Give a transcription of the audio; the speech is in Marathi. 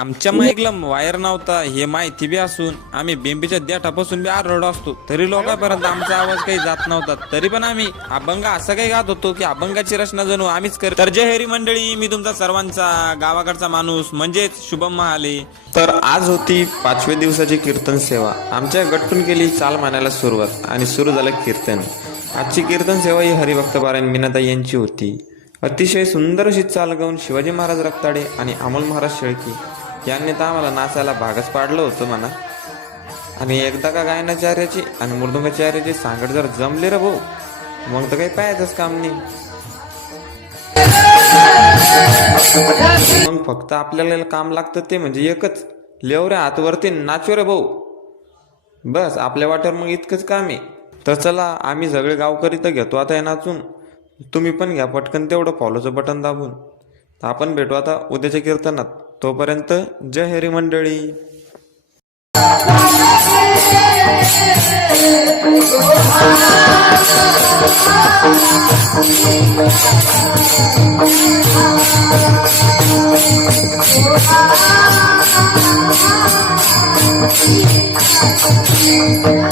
आमच्या माईकला वायर नव्हता हे माहिती बी असून आम्ही बेंबीच्या देठापासून बी आरडलो असतो तरी लोकांपर्यंत आमचा आवाज काही जात नव्हता, तरी पण आम्ही अभंग असं काही गात होतो की अभंगाची रचना जणू आम्हीच करतो. तर जय हरी मंडळी, मी तुमचा सर्वांचा गावाकडचा माणूस म्हणजेच शुभम महाले. तर आज होती 5व्या दिवसाची कीर्तन सेवा. आमच्या गटून केली चाल मानायला सुरुवात आणि सुरू झालं कीर्तन. आजची कीर्तन सेवा ही हरिभक्त पारायण मीनाताई यांची होती. अतिशय सुंदर अशी चाल गाऊन शिवाजी महाराज रक्ताडे आणि अमोल महाराज शेळकी यांनी तर आम्हाला नाचायला भागच पाडलं होतं म्हणा. आणि एकदा का गायनाचार्याची आणि मृदुंगाचार्याची सांगड जर जमले रे भाऊ, मग तर काही पाहायचंच काम नाही. मग फक्त आपल्याला काम लागतं ते म्हणजे एकच, लेव रे हातवरती नाचो रे भाऊ, बस आपल्या वाट्यावर मग इतकंच काम आहे. तर चला आम्ही सगळे गावकरी तर घेतो आता हे नाचून, तुम्ही पण घ्या पटकन तेवढं फॉलोचं बटन दाबून. आपण भेटू आता उद्याच्या कीर्तनात. तोपर्यंत जय हरी मंडळी.